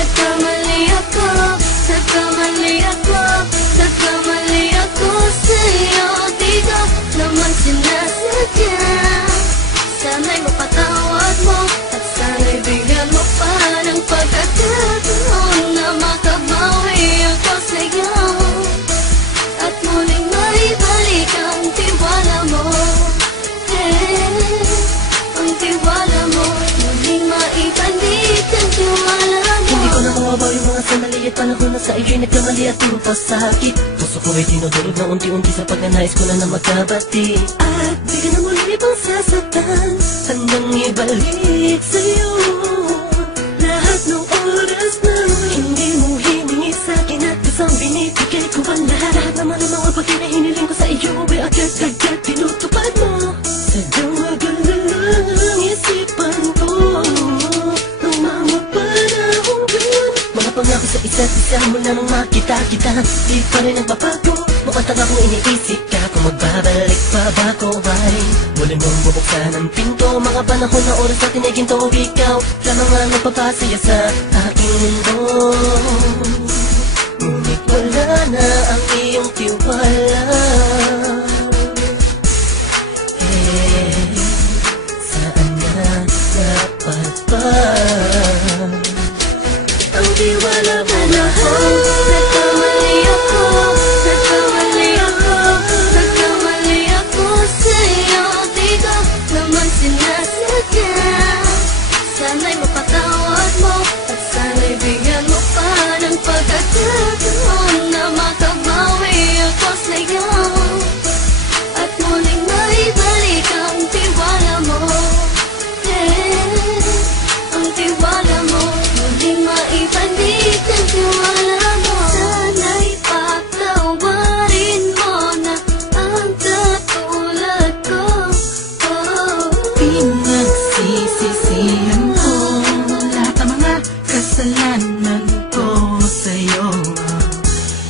nagkamali ako, nagkamali ako, nagkamali ako sa'yo. Di ko naman sinasadya. Sana'y mapatawad mo at sana'y bigyan mo pa ng pagkakataon na makabawi ako sa'yo at muling maibalik ang tiwala mo. Ang tiwala mo, muling maibalik ang tiwala mo. Hindi ko na mawabaw yung mga sandali at panahon na sa iyo'y nagkamali at puro pasakit. Puso ko ay tinutulog na unti-unti sa pagnanais ko na magkabati. At di ka na muli ibang sasaktan, handang ibalik sa'yo lahat ng oras na hindi mo hiningi sa'kin at isang binibigay ko ang lahat. Lahat naman ng mga bagay na hiniling ko sa iyo ay agad-agad tinutupad mo. Sadyang maganda ang isipan ko nung mga panahon yun. Mga pangako sa isa't isa mula nung makita kita, di pa rin nagbabago. Mukhang tanga kung iniisip ka kung magbabalik pa ba ko ba'y muli mong bubuksan ang pinto. Mga panahon na oras natin ay ginto, ikaw lamang ang nagpapasaya sa aking mundo. Ngunit wala na ang iyong tiwala. Saan na dapat ba ang tiwala mo mahal? Nagkamali ako, nagkamali ako, nagkamali ako sa'yo. Di ko naman sinasadya. Sana'y mapatawad mo at sana'y bigyan mo pa ng pagkakataon na makabawi ako sa'yo at muling maibalik ang tiwala mo. Ang tiwala mo, muling maibalik ang tiwala mo. Sana'y patawarin mo na ang katulad ko. Pinagsisisihan ko lahat ng mga kasalanan ko sa'yo.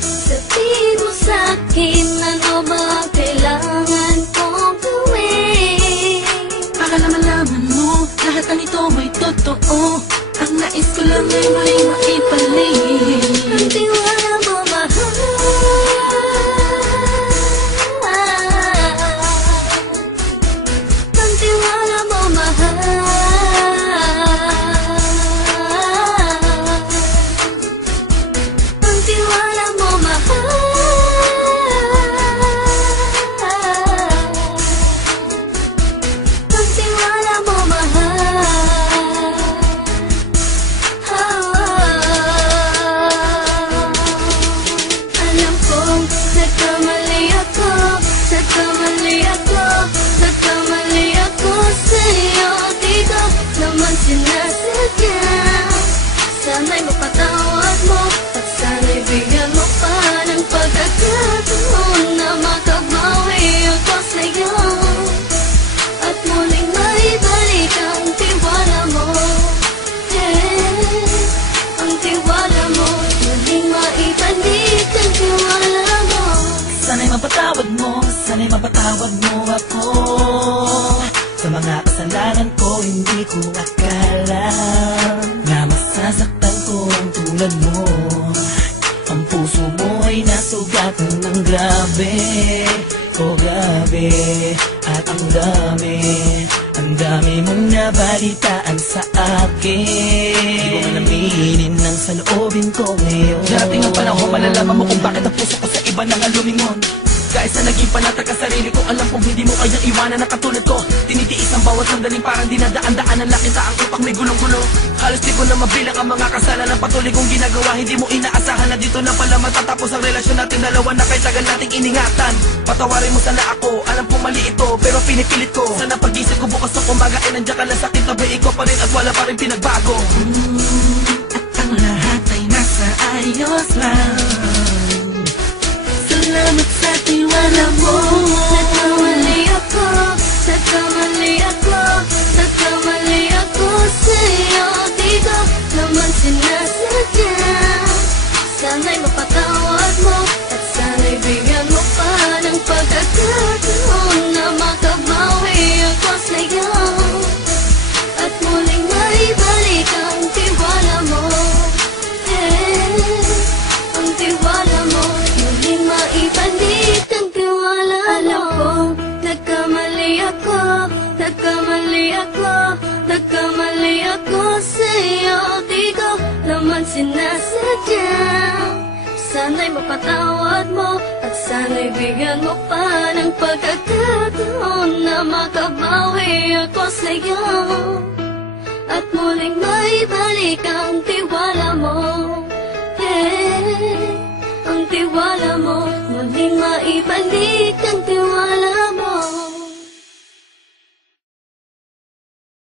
Sabihin mo sa'kin ano ba ang kailangan kong gawin. Para malaman mo lahat ng ito ay totoo. Ang nais ko lang ay muling maibalik Ang tiwala mo mahal. Ang tiwala mo mahal. Ang tiwala mo mahal. Ang tiwala mo mahal. Alam kong nagkamali ako, nagkamali ako, nagkamali ako sa'yo. Di ko naman sinasadya. Sana'y mapatawad mo at sana'y bigyan mo pa ng pagkakataon na makabawi ako sa'yo at muling maibalik ang tiwala mo. Ang tiwala mo, muling maibalik ang tiwala mo. Sana'y mapatawad mo, sana'y mapatawad mo ako sa mga kasalanan ko. Hindi ko akala na masasaktan ko ang tulad mo. Ang puso mo ay nasugatan ng grabe, oh grabe. At ang dami mong nabalitaan sa akin. Di ko man aminin ng saloobin ko ngayon. Darating ang panahon, malalaman mo kung bakit ang puso ko sa iba nang alumingon. Kahit sa naging panatag ka sarili ko, alam kong hindi mo kayang iwanan na katulad ko. Tinitiis ang bawat sandaling parang dinadaan-daan ang lakita ang upang may gulong-gulo. Halos di ko na mabilang ang mga kasalanan patuloy kong ginagawa. Hindi mo inaasahan na dito na pala matatapos ang relasyon natin dalawa na kahit tagal nating iningatan. Patawarin mo sana ako, alam kong mali ito pero pinipilit ko. Sana pag-isip ko bukas ng umaga ay nandiyan ka lang sa akin, tabi ko pa rin at wala pa rin pinagbago. At ang lahat ay nasa ayos lang. Salamat sa tiwala mo. Nagkamali ako, nagkamali ako, nagkamali ako sa'yo. Di ko naman sinasadya. Sana'y mapatawad mo at sana'y bigyan mo pa ng pagkakataon na makabawi ako sa'yo at muling maibalik ang tiwala mo. nagkamali ako sa'yo. Di ko naman sinasadya. Sana'y mapatawad mo at sana'y bigyan mo pa ng pagkakataon na makabawi ako sa'yo at muling maibalik ang tiwala mo. Ang tiwala mo, muling maibalik ang tiwala mo.